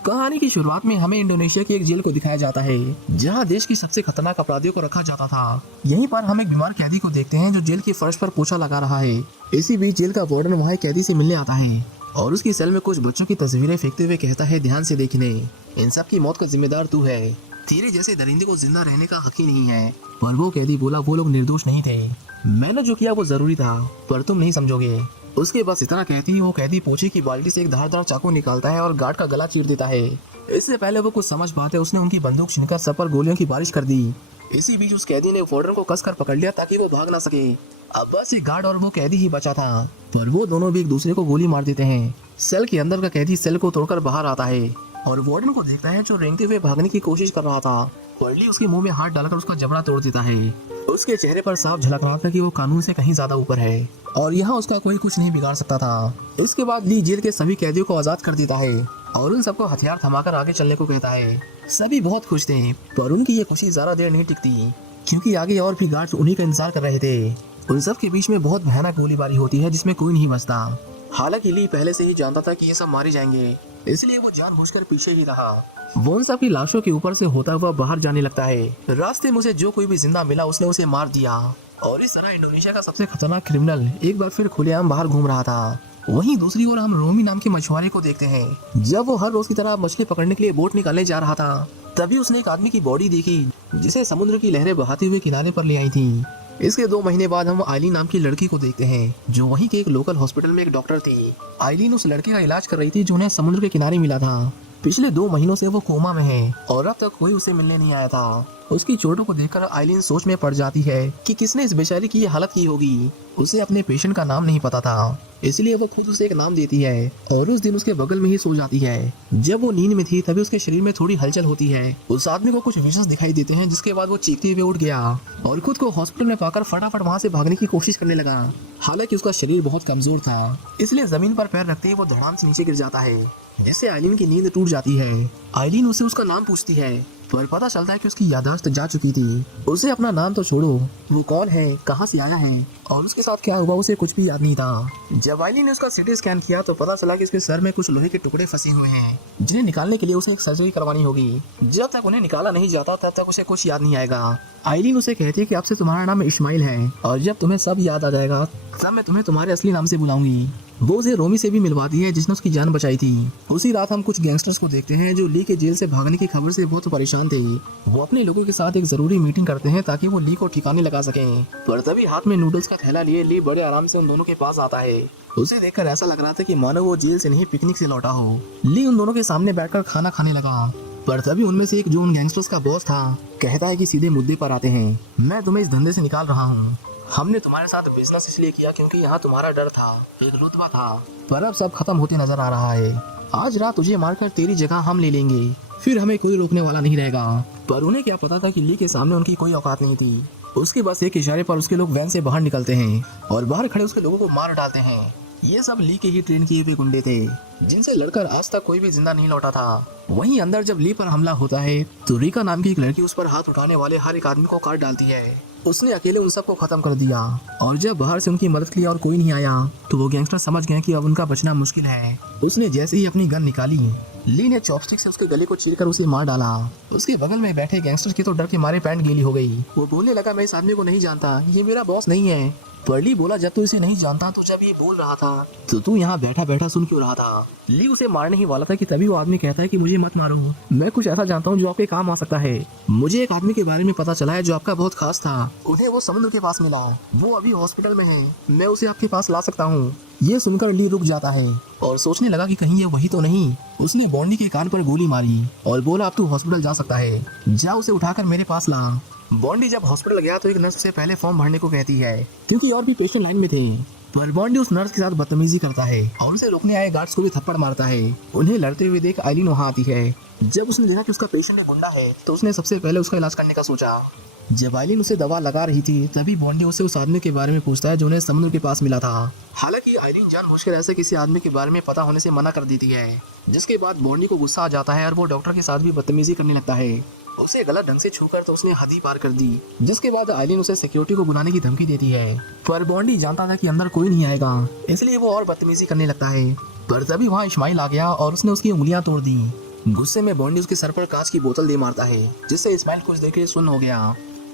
कहानी की शुरुआत में हमें इंडोनेशिया की एक जेल को दिखाया जाता है, जहां देश की सबसे खतरनाक अपराधियों को रखा जाता था। यहीं पर हम एक बीमार कैदी को देखते हैं जो जेल की फर्श पर पोछा लगा रहा है। इसी बीच जेल का वार्डन वहाँ एक कैदी से मिलने आता है और उसकी सेल में कुछ बच्चों की तस्वीरें फेंकते हुए कहता है, ध्यान से देखने, इन सब की मौत का जिम्मेदार तू है। तेरे जैसे दरिंदे को जिंदा रहने का हक ही नहीं है। पर वो कैदी बोला, वो लोग निर्दोष नहीं थे, मैंने जो किया वो जरूरी था, पर तुम नहीं समझोगे। उसके बाद इतना कहती है वो कैदी पोछे की बाल्टी से एक धारदार चाकू निकालता है और गार्ड का गला चीर देता है। इससे पहले वो कुछ समझ पाते उसने उनकी बंदूक छीनकर सब पर गोलियों की बारिश कर दी। इसी बीच उस कैदी ने वार्डन को कसकर पकड़ लिया ताकि वो भाग ना सके। अब बस एक गार्ड और वो कैदी ही बचा था, पर वो दोनों भी एक दूसरे को गोली मार देते हैं। सेल के अंदर का कैदी सेल को तोड़कर बाहर आता है और वार्डन को देखता है जो रेंगते हुए भागने की कोशिश कर रहा था। वर्ली उसके मुंह में हाथ डालकर उसका जबड़ा तोड़ देता है। उसके चेहरे पर साफ झलक रहा था कि वो कानून से कहीं ज्यादा ऊपर है और यहाँ उसका कोई कुछ नहीं बिगाड़ सकता था। इसके बाद ली जेल के सभी कैदियों को आजाद कर देता है और उन सबको हथियार थमाकर आगे चलने को कहता है। सभी बहुत खुश थे, पर उनकी ये खुशी ज्यादा देर नहीं टिकती, क्योंकि आगे और भी गार्ड्स उन्हीं का इंतजार कर रहे थे। उन सब के बीच में बहुत भयानक गोलीबारी होती है जिसमें कोई नहीं बचता। हालांकि ली पहले से ही जानता था कि ये सब मारे जाएंगे, इसलिए वो जानबूझकर पीछे ही रहा। वो उन सब की लाशों के ऊपर से होता हुआ बाहर जाने लगता है। रास्ते में उसे जो कोई भी जिंदा मिला उसने उसे मार दिया और इस तरह इंडोनेशिया का सबसे खतरनाक क्रिमिनल एक बार फिर खुलेआम बाहर घूम रहा था। वहीं दूसरी ओर हम रोमी नाम के मछुआरे को देखते हैं। जब वो हर रोज की तरह मछली पकड़ने के लिए बोट निकालने जा रहा था, तभी उसने एक आदमी की बॉडी देखी जिसे समुद्र की लहरें बहाते हुए किनारे पर ले आई थी। इसके 2 महीने बाद हम आइलीन नाम की लड़की को देखते हैं, जो वहीं के एक लोकल हॉस्पिटल में एक डॉक्टर थी। आइलीन उस लड़के का इलाज कर रही थी जो उन्हें समुद्र के किनारे मिला था। पिछले 2 महीनों से वो कोमा में है और अब तक कोई उसे मिलने नहीं आया था। उसकी चोटों को देखकर आइलीन सोच में पड़ जाती है कि किसने इस बेचारी की ये हालत की होगी। उसे अपने पेशेंट का नाम नहीं पता था, इसलिए वो खुद उसे एक नाम देती है और उस दिन उसके बगल में ही सो जाती है। जब वो नींद में थी तभी उसके शरीर में थोड़ी हलचल होती है। उस आदमी को कुछ विशेष दिखाई देते हैं, जिसके बाद वो चीखते हुए उठ गया और खुद को हॉस्पिटल में पाकर फटाफट वहाँ से भागने की कोशिश करने लगा। हालांकि उसका शरीर बहुत कमजोर था, इसलिए जमीन पर पैर रखते ही वो धड़ाम से नीचे गिर जाता है, जिससे आइलीन की नींद टूट जाती है। आइलीन उसे उसका नाम पूछती है, पर पता चलता है कि उसकी याददाश्त जा चुकी थी। उसे अपना नाम तो छोड़ो, वो कौन है, कहाँ से आया है और उसके साथ क्या हुआ उसे कुछ भी याद नहीं था। जब आइलीन ने उसका सीटी स्कैन किया तो पता चला कि इसके सर में कुछ लोहे के टुकड़े फंसे हुए हैं, जिन्हें निकालने के लिए उसे एक सर्जरी करवानी होगी। जब तक उन्हें निकाला नहीं जाता तब तक उसे कुछ याद नहीं आएगा। आइलीन उसे कहती है कि अब से तुम्हारा नाम इस्माइल है और जब तुम्हें सब याद आ जाएगा तब मैं तुम्हें तुम्हारे असली नाम से बुलाऊंगी। वो उसे रोमी से भी मिलवाती है जिसने उसकी जान बचाई थी। उसी रात हम कुछ गैंगस्टर्स को देखते हैं जो ली के जेल से भागने की खबर से बहुत परेशान थे। वो अपने लोगों के साथ एक जरूरी मीटिंग करते हैं ताकि वो ली को ठिकाने लगा सकें। पर तभी हाथ में नूडल्स का थैला लिए ली बड़े आराम से उन दोनों के पास आता है। उसे देखकर ऐसा लग रहा था कि मानो वो जेल से नहीं पिकनिक से लौटा हो। ली उन दोनों के सामने बैठकर खाना खाने लगा, पर तभी उनमें से एक जो उन गैंगस्टर्स का बॉस था कहता है कि सीधे मुद्दे पर आते हैं, मैं तुम्हें इस धंधे से निकाल रहा हूँ। हमने तुम्हारे साथ बिजनेस इसलिए किया क्योंकि यहाँ तुम्हारा डर था, एक रुतबा था, पर अब सब खत्म होते नजर आ रहा है। आज रात तुझे मारकर तेरी जगह हम ले लेंगे, फिर हमें कोई रोकने वाला नहीं रहेगा। पर उन्हें क्या पता था कि ली के सामने उनकी कोई औकात नहीं थी। उसके बस एक इशारे पर उसके लोग वैन से बाहर निकलते हैं और बाहर खड़े उसके लोगों को मार डालते हैं। ये सब ली के ही ट्रेन किए हुए गुंडे थे, जिनसे लड़कर आज तक कोई भी जिंदा नहीं लौटा था। वहीं अंदर जब ली पर हमला होता है तो रिका नाम की एक लड़की उस पर हाथ उठाने वाले हर एक आदमी को काट डालती है। उसने अकेले उन सबको खत्म कर दिया और जब बाहर से उनकी मदद के लिए और कोई नहीं आया तो वो गैंगस्टर समझ गए कि अब उनका बचना मुश्किल है। उसने जैसे ही अपनी गन निकाली, ली ने चॉपस्टिक से उसके गले को चीरकर उसे मार डाला। उसके बगल में बैठे गैंगस्टर की तो डर के मारे पैंट गीली हो गई। वो बोलने लगा, मैं इस आदमी को नहीं जानता, ये मेरा बॉस नहीं है। पर ली बोला, जब तू इसे नहीं जानता तो जब ये बोल रहा था तो तू यहाँ बैठा बैठा सुन क्यों रहा था। ली उसे मारने ही वाला था कि तभी वो आदमी कहता है कि मुझे मत मारो, मैं कुछ ऐसा जानता हूँ जो आपके काम आ सकता है। मुझे एक आदमी के बारे में पता चला है जो आपका बहुत खास था, उन्हें वो समुद्र के पास मिला, वो अभी हॉस्पिटल में है, मैं उसे आपके पास ला सकता हूँ। ये सुनकर ली रुक जाता है और सोचने लगा कि कहीं ये वही तो नहीं। उसने बॉन्डी के कान पर गोली मारी और बोला, अब तू हॉस्पिटल जा सकता है, जा उसे उठाकर मेरे पास ला। बॉन्डी जब हॉस्पिटल गया तो एक नर्स से पहले फॉर्म भरने को कहती है, क्योंकि और भी पेशेंट लाइन में थे। पर बॉन्डी उस नर्स के साथ बदतमीजी करता है और उसे रोकने आए गार्ड्स को भी थप्पड़ मारता है। उन्हें लड़ते हुए देख आइलीन वहाँ आती है। जब उसने देखा कि उसका पेशेंट एक गुंडा है तो उसने सबसे पहले उसका इलाज करने का सोचा। जब आइलीन उसे दवा लगा रही थी तभी बॉन्डी उसे उस आदमी के बारे में पूछता है जो उन्हें समुद्र के पास मिला था। हालांकि आइलीन जानबूझकर ऐसे किसी आदमी के बारे में पता होने से मना कर देती है, जिसके बाद बॉन्डी को गुस्सा आ जाता है और वो डॉक्टर के साथ भी बदतमीजी करने लगता है। उसे गलत ढंग से छूकर तो उसने हद ही पार कर दी, जिसके बाद आइलीन उसे सिक्योरिटी को बुलाने की धमकी देती है। पर बॉन्डी जानता था कि अंदर कोई नहीं आएगा, इसलिए वो और बदतमीजी करने लगता है। पर तभी वहाँ इस्माइल आ गया और उसने उसकी उंगलियां तोड़ दी। गुस्से में बॉन्डी उसके सर पर कांच की बोतल दे मारता है, जिससे इस्माइल कुछ देर के लिए सुन्न हो गया।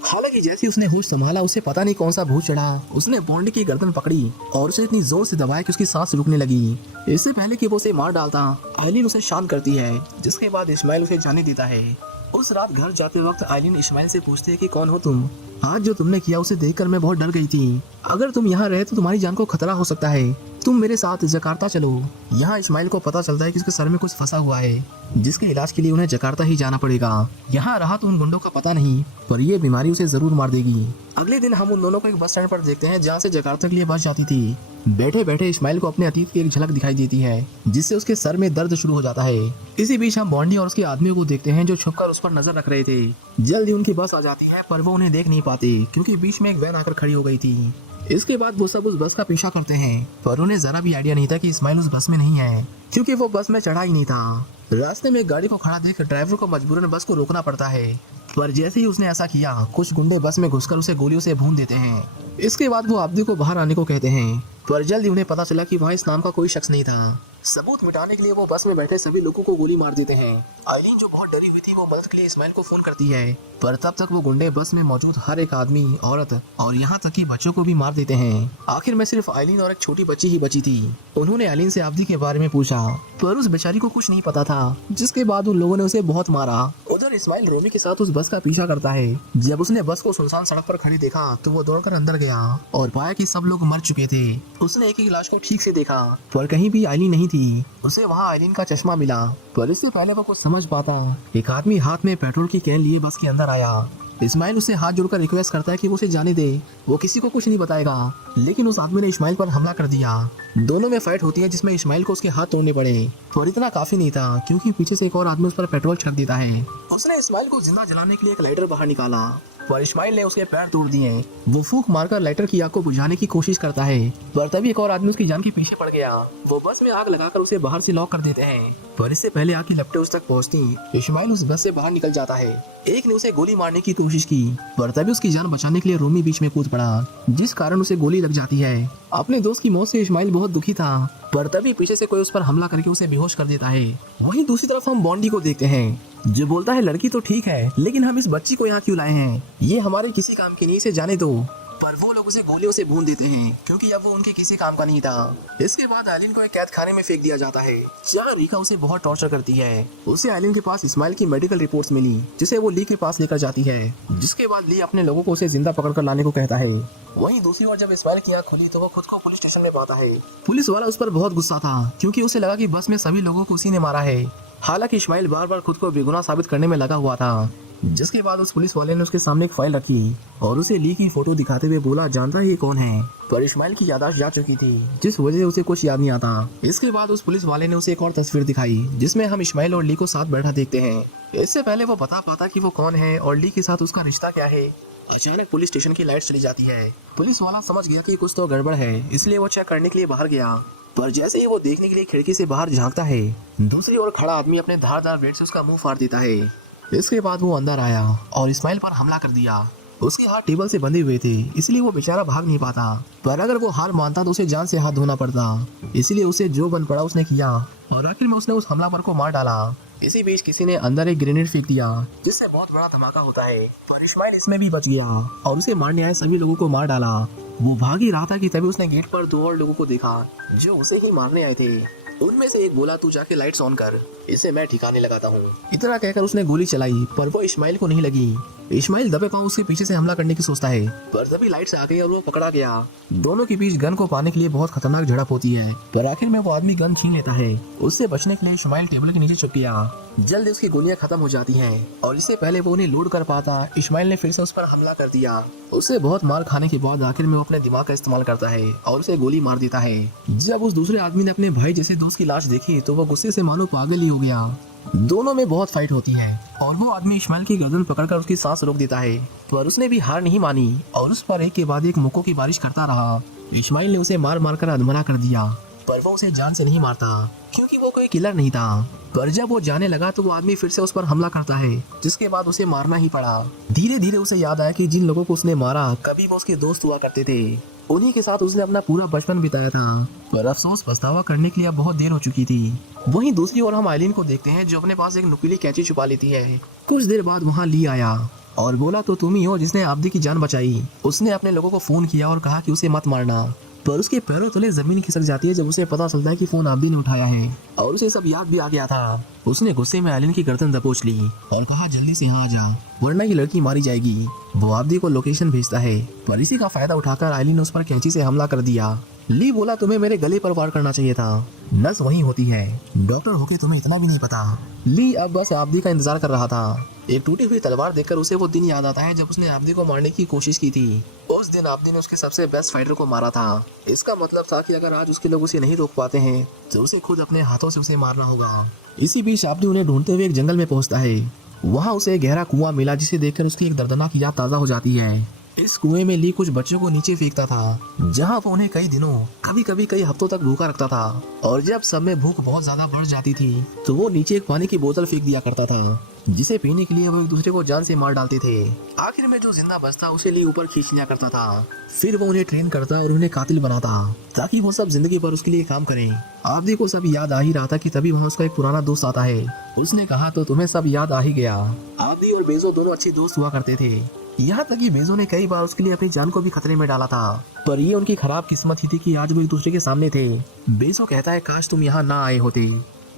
हालांकि जैसे ही उसने होश संभाला, उसे पता नहीं कौन सा भूत चढ़ा। उसने बॉन्डी की गर्दन पकड़ी और उसे इतनी जोर से दबाया कि उसकी सांस रुकने लगी। इससे पहले कि वो उसे मार डालता, आइलिन उसे शांत करती है, जिसके बाद इस्माइल उसे जाने देता है। उस रात घर जाते वक्त आइलिन इस्माइल से पूछती है कि कौन हो तुम? आज जो तुमने किया उसे देखकर मैं बहुत डर गई थी। अगर तुम यहाँ रहे तो तुम्हारी जान को खतरा हो सकता है। तुम मेरे साथ जकार्ता चलो। यहाँ इस्माइल को पता चलता है कि उसके सर में कुछ फंसा हुआ है, जिसके इलाज के लिए उन्हें जकार्ता ही जाना पड़ेगा। यहाँ रहा तो उन गुंडों का पता नहीं, पर ये बीमारी उसे जरूर मार देगी। अगले दिन हम उन दोनों को एक बस स्टैंड पर देखते हैं, जहाँ से जकार्ता के लिए बस जाती थी। बैठे बैठे इस्माइल को अपने अतीत की एक झलक दिखाई देती है, जिससे उसके सर में दर्द शुरू हो जाता है। इसी बीच हम बॉन्डी और उसके आदमियों को देखते हैं, जो छुपकर उस पर नजर रख रहे थे। जल्दी उनकी बस आ जाती है, पर वो उन्हें देख नहीं पाते, क्योंकि बीच में एक वैन आकर खड़ी हो गई थी। इसके बाद वो सब उस बस का पीछा करते हैं, पर उन्हें जरा भी आइडिया नहीं था कि इस्माइल उस बस में नहीं है, क्योंकि वो बस में चढ़ा ही नहीं था। रास्ते में गाड़ी को खड़ा देख ड्राइवर को मजबूरन बस को रोकना पड़ता है, पर जैसे ही उसने ऐसा किया, कुछ गुंडे बस में घुसकर उसे गोलियों से भून देते हैं। इसके बाद वो आब्दी को बाहर आने को कहते हैं, पर जल्दी उन्हें पता चला कि वहाँ इस नाम का कोई शख्स नहीं था। सबूत मिटाने के लिए वो बस में बैठे सभी लोगों को गोली मार देते हैं। आइलिन जो बहुत डरी हुई थी, वो मदद के लिए इस्माइल को फोन करती है, पर तब तक वो गुंडे बस में मौजूद हर एक आदमी, औरत और यहाँ तक कि बच्चों को भी मार देते हैं। आखिर में सिर्फ आइलिन और एक छोटी बच्ची ही बची थी। उन्होंने आइलिन से आब्दी के बारे में पूछा, पर उस बेचारी को कुछ नहीं पता था, जिसके बाद उन लोगों ने उसे बहुत मारा। उधर इस्माइल रोमी के साथ उस बस का पीछा करता है। जब उसने बस को सुनसान सड़क पर खड़ी देखा, तो वो दौड़कर अंदर गया और पाया कि सब लोग मर चुके थे। उसने एक लाश को ठीक से देखा, पर कहीं भी आइलिन नहीं थी। उसे वहाँ आइलिन का चश्मा मिला, पर इससे पहले वो कुछ समझ पाता, एक आदमी हाथ में पेट्रोल की कैन लिए बस के अंदर आया। इस्माइल उसे हाथ जोड़कर रिक्वेस्ट करता है कि वो उसे जाने दे, वो किसी को कुछ नहीं बताएगा। लेकिन उस आदमी ने इस्माइल पर हमला कर दिया। दोनों में फाइट होती है, जिसमें इस्माइल को उसके हाथ तोड़ने पड़े, पर इतना काफी नहीं था, क्योंकि पीछे से एक और आदमी उस पर पेट्रोल छिड़क देता है। उसने इस्माइल को जिंदा जलाने के लिए एक लाइटर बाहर निकाला, पर इस्माइल ने उसके पैर तोड़ दिए। वो फूंक मारकर लाइटर की आग को बुझाने की कोशिश करता है, पर तभी एक और आदमी उसकी जान के पीछे पड़ गया। वो बस में आग लगाकर उसे बाहर से लॉक कर देते हैं, पर इससे पहले आग की लपटें उस तक पहुंचती, इस्माइल उस बस से बाहर निकल जाता है। एक ने उसे गोली मारने की कोशिश की, पर तभी उसकी जान बचाने के लिए रोमी बीच में कूद पड़ा, जिस कारण उसे गोली लग जाती है। अपने दोस्त की मौत से इस्माइल बहुत दुखी था, पर तभी पीछे से कोई उस पर हमला करके उसे बेहोश कर देता है। वहीं दूसरी तरफ हम बॉन्डी को देखते हैं, जो बोलता है, लड़की तो ठीक है, लेकिन हम इस बच्ची को यहाँ क्यों लाए हैं? ये हमारे किसी काम की नहीं, इसे जाने दो। पर वो लोग उसे गोलियों से भून देते हैं, क्योंकि अब वो उनके किसी काम का नहीं था। इसके बाद आइलिन को एक कैद खाने में फेंक दिया जाता है, जहाँ रीका उसे बहुत टॉर्चर करती है। उसे आइलिन के पास इस्माइल की मेडिकल रिपोर्ट्स मिली, जिसे वो ली के पास लेकर जाती है, जिसके बाद ली अपने लोगों को उसे जिंदा पकड़कर लाने को कहता है। वहीं दूसरी ओर जब इस्माइल की आँख खुली, तो वो खुद को पुलिस स्टेशन में पाता है। पुलिस वाला उस पर बहुत गुस्सा था, क्योंकि उसे लगा कि बस में सभी लोगों को उसी ने मारा है। हालांकि इस्माइल बार बार खुद को बेगुनाह साबित करने में लगा हुआ था। जिसके बाद उस पुलिस वाले ने उसके सामने एक फाइल रखी और उसे ली की फोटो दिखाते हुए बोला, जानता है ये कौन है? पर इस्माइल की याददाश्त जा चुकी थी, जिस वजह से उसे कुछ याद नहीं आता। इसके बाद उस पुलिस वाले ने उसे एक और तस्वीर दिखाई, जिसमें हम इस्माइल और ली को साथ बैठा देखते हैं। इससे पहले वो बता पाता कि वो कौन है और ली के साथ उसका रिश्ता क्या है, अचानक पुलिस स्टेशन की लाइट चली जाती है। पुलिस वाला समझ गया कि कुछ तो गड़बड़ है, इसलिए वो चेक करने के लिए बाहर गया। पर जैसे ही वो देखने के लिए खिड़की से बाहर झांकता है, दूसरी ओर खड़ा आदमी अपने धारदार ब्लेड से उसका मुंह फाड़ देता है। इसके बाद वो अंदर आया और इस्माइल पर हमला कर दिया। उसके हाथ टेबल से बंधे हुए थे, इसलिए वो बेचारा भाग नहीं पाता। पर अगर वो हार मानता तो उसे जान से हाथ धोना पड़ता, इसलिए उसे जो बन पड़ा उसने किया और आखिर में उसने उस हमलावर को मार डाला। इसी बीच किसी ने अंदर एक ग्रेनेड फेंक दिया, जिससे बहुत बड़ा धमाका होता है, पर इस्माइल इसमें भी बच गया और उसे मारने आए सभी लोगों को मार डाला। वो भाग ही रहा था कि तभी उसने गेट पर 2 और लोगों को देखा, जो उसे ही मारने आए थे। उनमें से एक बोला, तू जाके लाइट्स ऑन कर, इसे मैं ठिकाने लगाता हूँ। इतना कहकर उसने गोली चलाई, पर वो इस्माइल को नहीं लगी। इस्माइल दबे पांव उसके पीछे से हमला करने की सोचता है, पर तभी लाइट्स आ गई और वो पकड़ा गया। दोनों के बीच गन को पाने के लिए बहुत खतरनाक झड़प होती है, पर आखिर में वो आदमी गन छीन लेता है। उससे बचने के लिए इस्माइल टेबल के नीचे छुप गया। जल्द उसकी गोलियां खत्म हो जाती हैं और इससे पहले वो उन्हें लोड कर पाता, इस्माइल ने फिर से उस पर हमला कर दिया। उससे बहुत मार खाने के बाद आखिर में वो अपने दिमाग का इस्तेमाल करता है और उसे गोली मार देता है। जब उस दूसरे आदमी ने अपने भाई जैसे दोस्त की लाश देखी, तो वो गुस्से से मानो पागल ही हो गया। दोनों में बहुत फाइट होती है और वो आदमी इस्माइल की गर्दन पकड़कर उसकी सांस रोक देता है, पर उसने भी हार नहीं मानी और उस पर एक के बाद एक मुक्कों की बारिश करता रहा। इस्माइल ने उसे मार मार कर अधमरा कर दिया, पर वो उसे जान से नहीं मारता, क्योंकि वो कोई किलर नहीं था। पर जब वो जाने लगा तो वो आदमी फिर से उस पर हमला करता है, जिसके बाद उसे मारना ही पड़ा। धीरे धीरे उसे याद आया कि जिन लोगों को उसने मारा कभी वो उसके दोस्त हुआ करते थे। उन्हीं के साथ उसने अपना पूरा बचपन बिताया था। पर अफसोस पछतावा करने के लिए अब बहुत देर हो चुकी थी। वहीं दूसरी ओर हम आइलिन को देखते हैं जो अपने पास एक नुकीली कैंची छुपा लेती है। कुछ देर बाद वहाँ ली आया और बोला तो तुम ही हो जिसने आब्दी की जान बचाई। उसने अपने लोगों को फोन किया और कहा कि उसे मत मारना, पर उसके पैरों तले जमीन खिसक जाती है जब उसे पता चलता है कि फोन आब्दी ने उठाया है और उसे सब याद भी आ गया था। उसने गुस्से में आइलिन की गर्दन दबोच ली और कहा जल्दी से यहाँ आ जा वरना ये लड़की मारी जाएगी। वो आब्दी को लोकेशन भेजता है, पर इसी का फायदा उठाकर आइलिन ने उस पर कैंची से हमला कर दिया। ली बोला तुम्हें मेरे गले पर वार करना चाहिए था, नस वही होती है, डॉक्टर होके तुम्हें इतना भी नहीं पता। ली अब बस आब्दी का इंतजार कर रहा था। एक टूटी हुई तलवार देखकर उसे वो दिन याद आता है जब उसने आब्दी को मारने की कोशिश की थी। उस दिन आब्दी ने उसके सबसे बेस्ट फाइटर को मारा था। इसका मतलब था कि अगर आज उसके लोग उसे नहीं रोक पाते हैं तो उसे खुद अपने हाथों से उसे मारना होगा। इसी बीच आब्दी उन्हें ढूंढते हुए एक जंगल में पहुंचता है। वहाँ उसे एक गहरा कुआं मिला जिसे देखकर उसकी एक दर्दनाक याद ताजा हो जाती है। इस कुएं में ली कुछ बच्चों को नीचे फेंकता था, जहां वो उन्हें कई दिनों कभी कभी कई हफ्तों तक भूखा रखता था। और जब सब में भूख बहुत ज्यादा बढ़ जाती थी तो वो नीचे एक पानी की बोतल फेंक दिया करता था, जिसे पीने के लिए वो एक दूसरे को जान से मार डालते थे। आखिर में जो जिंदा बचता उसे ली ऊपर खींच लिया करता था। फिर वो उन्हें ट्रेन करता और उन्हें कातिल बनाता ताकि वो सब जिंदगी भर उसके लिए काम करें। आब्दी को सब याद आ ही रहा था कि तभी वहाँ उसका एक पुराना दोस्त आता है। उसने कहा तो तुम्हें सब याद आ ही गया। आब्दी और बेजो दोनों अच्छे दोस्त हुआ करते थे, यहाँ तक कि बेजो ने कई बार उसके लिए अपनी जान को भी खतरे में डाला था। पर ये उनकी खराब किस्मत ही थी कि आज वो एक दूसरे के सामने थे। बेजो कहता है काश तुम यहाँ ना आए होते,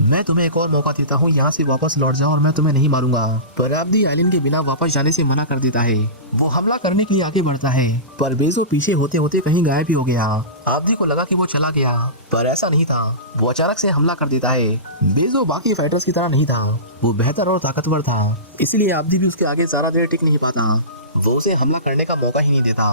मैं तुम्हें एक और मौका देता हूँ, यहाँ से वापस लौट जाओ और मैं तुम्हें नहीं मारूंगा। पर आब्दी आइलिन के बिना वापस जाने से मना कर देता है। वो हमला करने के लिए आगे बढ़ता है, पर बेजो पीछे होते होते कहीं गायब ही हो गया। आब्दी को लगा कि वो चला गया, पर ऐसा नहीं था। वो अचानक से हमला कर देता है। बेजो बाकी फाइटर्स की तरह नहीं था, वो बेहतर और ताकतवर था, इसलिए आब्दी भी उसके आगे ज्यादा देर टिक नहीं पाता। वो उसे हमला करने का मौका ही नहीं देता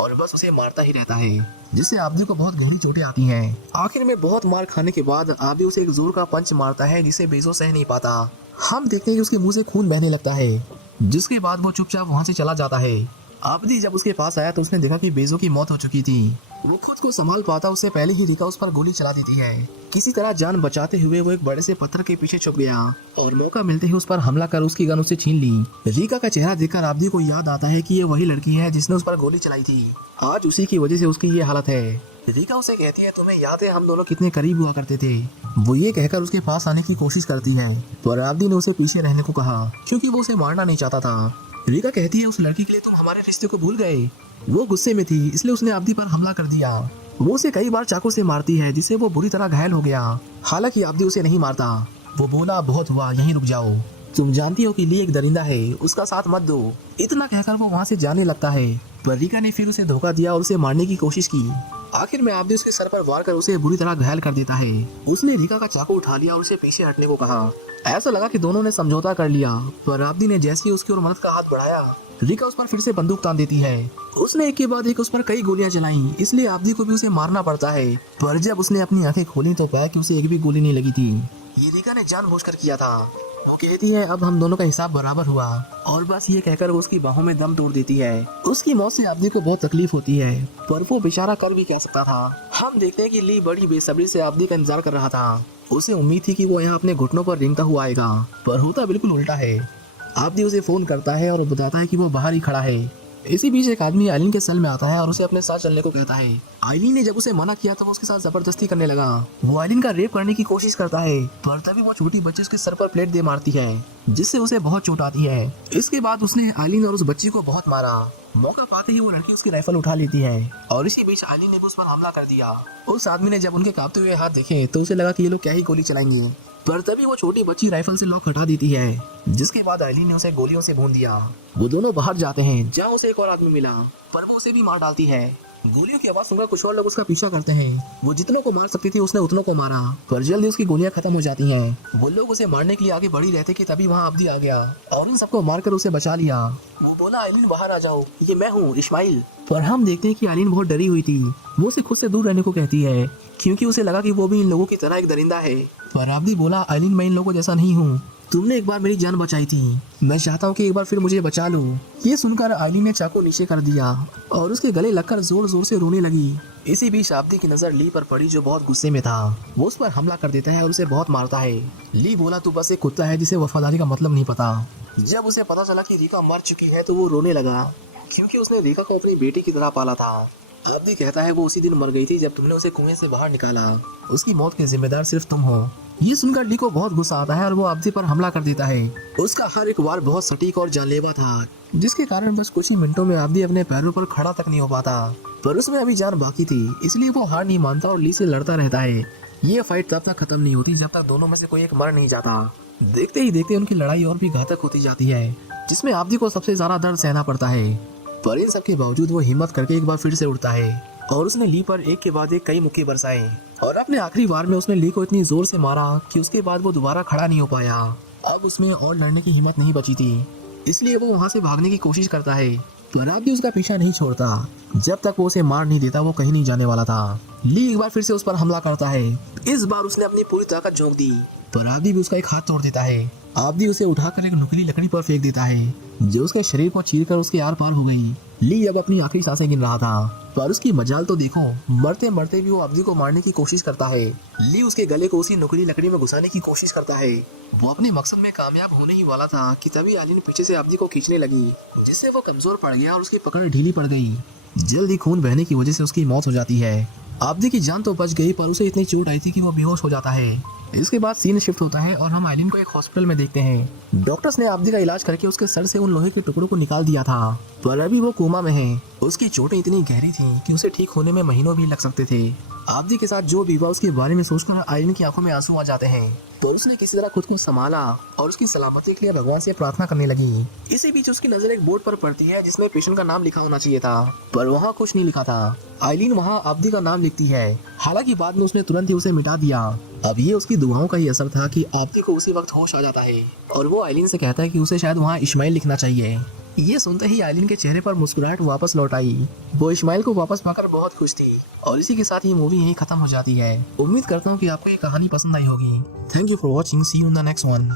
और बस उसे मारता ही रहता है, जिससे आब्दी को बहुत गहरी चोटें आती हैं। आखिर में बहुत मार खाने के बाद आब्दी उसे एक जोर का पंच मारता है जिसे बेजो सह नहीं पाता। हम देखते हैं कि उसके मुंह से खून बहने लगता है, जिसके बाद वो चुपचाप वहाँ से चला जाता है। आब्दी जब उसके पास आया तो उसने देखा कि बेजो की मौत हो चुकी थी। वो खुद को संभाल पाता उससे पहले ही रिका उस पर गोली चला देती है। किसी तरह जान बचाते हुए वो एक बड़े से पत्थर के पीछे छुप गया और मौका मिलते ही उस पर हमला कर उसकी गन उसे छीन ली। रिका का चेहरा देखकर आब्दी को याद आता है कि ये वही लड़की है जिसने उस पर गोली चलाई थी। आज उसी की वजह से उसकी ये हालत है। रिका उसे कहती है तुम्हें याद है हम दोनों कितने करीब हुआ करते थे। वो ये कहकर उसके पास आने की कोशिश करती है, पर आब्दी ने उसे पीछे रहने को कहा क्योंकि वो उसे मारना नहीं चाहता था। रिका कहती है उस लड़की के लिए तुम हमारे रिश्ते को भूल गए। वो गुस्से में थी इसलिए उसने आब्दी पर हमला कर दिया। वो उसे कई बार चाकू से मारती है जिससे वो बुरी तरह घायल हो गया। हालांकि आब्दी उसे नहीं मारता। वो बोला बहुत हुआ, यहीं रुक जाओ, तुम जानती हो कि ली एक दरिंदा है, उसका साथ मत दो। इतना कहकर वो वहाँ से जाने लगता है, पर रिका ने फिर उसे धोखा दिया और उसे मारने की कोशिश की। आखिर में आब्दी उसके सर पर वार कर उसे बुरी तरह घायल कर देता है। उसने रिका का चाकू उठा लिया और उसे पीछे हटने को कहा। ऐसा लगा कि दोनों ने समझौता कर लिया, पर आब्दी ने जैसे ही उसकी ओर मदद का हाथ बढ़ाया, रिका उस पर फिर से बंदूक तान देती है। उसने एक के बाद एक उस पर कई गोलियां चलाई, इसलिए आब्दी को भी उसे मारना पड़ता है। पर जब उसने अपनी आंखें खोली तो पाया कि उसे एक भी गोली नहीं लगी थी। ये रिका ने जानबूझकर किया था। वो कहती है अब हम दोनों का हिसाब बराबर हुआ, और बस ये कहकर वो उसकी बाहों में दम तोड़ देती है। उसकी मौत से आब्दी को बहुत तकलीफ होती है, पर वो बेचारा कर भी क्या सकता था। हम देखते हैं कि ली बड़ी बेसब्री से आब्दी का इंतजार कर रहा था। उसे उम्मीद थी कि वो यहाँ अपने घुटनों पर रेंगता हुआ आएगा, पर होता बिल्कुल उल्टा है। आब्दी उसे फोन करता है और बताता है कि वो बाहर ही खड़ा है। इसी बीच एक आदमी आइलिन के सेल में आता है और उसे अपने साथ चलने को कहता है। आइलिन ने जब उसे मना किया तो वो उसके साथ जबरदस्ती करने लगा। वो आइलिन का रेप करने की कोशिश करता है, पर तभी वो छोटी बच्ची उसके सर पर प्लेट दे मारती है, जिससे उसे बहुत चोट आती है। इसके बाद उसने आइलिन और उस बच्ची को बहुत मारा। मौका पाते ही वो लड़की उसकी राइफल उठा लेती है और इसी बीच आइलिन ने भी उस पर हमला कर दिया। उस आदमी ने जब उनके कांपते हुए हाथ देखे तो उसे लगा कि ये लोग क्या ही गोली चलाएंगे, पर तभी वो छोटी बच्ची राइफल से लॉक हटा देती है, जिसके बाद आइलिन ने उसे गोलियों से भून दिया। वो दोनों बाहर जाते हैं जहाँ उसे एक और आदमी मिला, पर वो उसे भी मार डालती है। गोलियों की आवाज सुनकर कुछ और लोग उसका पीछा करते हैं। वो जितनों को मार सकती थी उसने उतनों को मारा, पर जल्दी उसकी गोलियां खत्म हो जाती हैं। वो लोग उसे मारने के लिए आगे बढ़ ही रहते कि तभी वहाँ आब्दी आ गया और उन सबको मारकर उसे बचा लिया। वो बोला आइलिन बाहर आ जाओ, ये मैं हूँ इस्माइल। पर हम देखते हैं कि आइलिन बहुत डरी हुई थी। वो उसे खुद से दूर रहने को कहती है क्योंकि उसे लगा कि वो भी इन लोगों की तरह एक दरिंदा है। पर आब्दी बोला आइलिन मैं इन लोगों जैसा नहीं हूँ, तुमने एक बार मेरी जान बचाई थी, मैं चाहता हूँ कि एक बार फिर मुझे बचा लो। ये सुनकर आइलिन ने चाकू नीचे कर दिया और उसके गले लगकर जोर जोर से रोने लगी। इसी बीच आब्दी की नजर ली पर पड़ी जो बहुत गुस्से में था। वो उस पर हमला कर देता है और उसे बहुत मारता है। ली बोला तू बस एक कुत्ता है जिसे वफादारी का मतलब नहीं पता। जब उसे पता चला कि रिका मर चुकी है तो वो रोने लगा, क्योंकि उसने रिका को अपनी बेटी की तरह पाला था। आब्दी कहता है वो उसी दिन मर गई थी जब तुमने उसे कुएं से बाहर निकाला। उसकी मौत के जिम्मेदार सिर्फ तुम हो। ये सुनकर ली को बहुत गुस्सा आता है और वो आब्दी पर हमला कर देता है। उसका हर एक वार बहुत सटीक और जानलेवा था, जिसके कारण बस कुछ ही मिनटों में आब्दी अपने पैरों पर खड़ा तक नहीं हो पाता। पर उसमें अभी जान बाकी थी, इसलिए वो हार नहीं मानता और ली से लड़ता रहता है। ये फाइट तब तक खत्म नहीं होती जब तक दोनों में से कोई एक मर नहीं जाता। देखते ही देखते उनकी लड़ाई और भी घातक होती जाती है, जिसमें आब्दी को सबसे ज्यादा दर्द सहना पड़ता है। पर इन सबके बावजूद वो हिम्मत करके एक बार फिर से उठता है और उसने ली पर एक के बाद एक कई मुक्के बरसाए और अपने आखिरी वार में उसने ली को इतनी जोर से मारा कि उसके बाद वो दोबारा खड़ा नहीं हो पाया। अब उसमें और लड़ने की हिम्मत नहीं बची थी, इसलिए वो वहाँ से भागने की कोशिश करता है। पर आब्दी उसका पीछा नहीं छोड़ता। जब तक वो उसे मार नहीं देता वो कहीं नहीं जाने वाला था। ली एक बार फिर से उस पर हमला करता है। इस बार उसने अपनी पूरी ताकत झोंक दी, पर आब्दी भी उसका एक हाथ तोड़ देता है। आब्दी उसे उठाकर एक नुकीली लकड़ी पर फेंक देता है, जो उसके शरीर को चीरकर उसके आर पार हो गई। ली अब अपनी आखिरी सांसें गिन रहा था, पर उसकी मजाल तो देखो, मरते मरते भी वो आब्दी को मारने की कोशिश करता है। ली उसके गले को उसी नुकीली लकड़ी में घुसाने की कोशिश करता है। वो अपने मकसद में कामयाब होने ही वाला था कि तभी आलिन पीछे से आब्दी को खींचने लगी, जिससे वो कमजोर पड़ गया और उसकी पकड़ ढीली पड़ गई। जल्दी खून बहने की वजह से उसकी मौत हो जाती है। आब्दी की जान तो बच गई, पर उसे इतनी चोट आई थी कि वो बेहोश हो जाता है। इसके बाद सीन शिफ्ट होता है और हम आइलिन को एक हॉस्पिटल में देखते हैं। डॉक्टर्स ने आब्दी का इलाज करके उसके सर से उन लोहे के टुकड़ों को निकाल दिया था, पर अभी वो कोमा में है। उसकी चोटें इतनी गहरी थीं कि उसे ठीक होने में महीनों भी लग सकते थे। आब्दी के साथ जो भी हुआ उसके बारे में सोचकर आइलिन की आंखों में आंसू आ जाते हैं, पर उसने किसी तरह खुद को संभाला और उसकी सलामती के लिए भगवान से प्रार्थना करने लगी। इसी बीच उसकी नजर एक बोर्ड पर पड़ती है जिसमें पेशेंट का नाम लिखा होना चाहिए था, पर वहाँ कुछ नहीं लिखा था। आइलिन वहाँ आब्दी का नाम लिखती है, हालांकि बाद में उसने तुरंत ही उसे मिटा दिया। अब ये उसकी दुआओं का ही असर था कि आब्दी को उसी वक्त होश आ जाता है और वो आइलिन से कहता है कि उसे शायद वहाँ इस्माइल लिखना चाहिए। ये सुनते ही आइलिन के चेहरे पर मुस्कुराहट वापस लौट आई। वो इस्माइल को वापस पाकर बहुत खुश थी और इसी के साथ ये मूवी यहीं खत्म हो जाती है। उम्मीद करता हूँ कि आपको ये कहानी पसंद आई होगी। Thank you for watching, see you in the next one.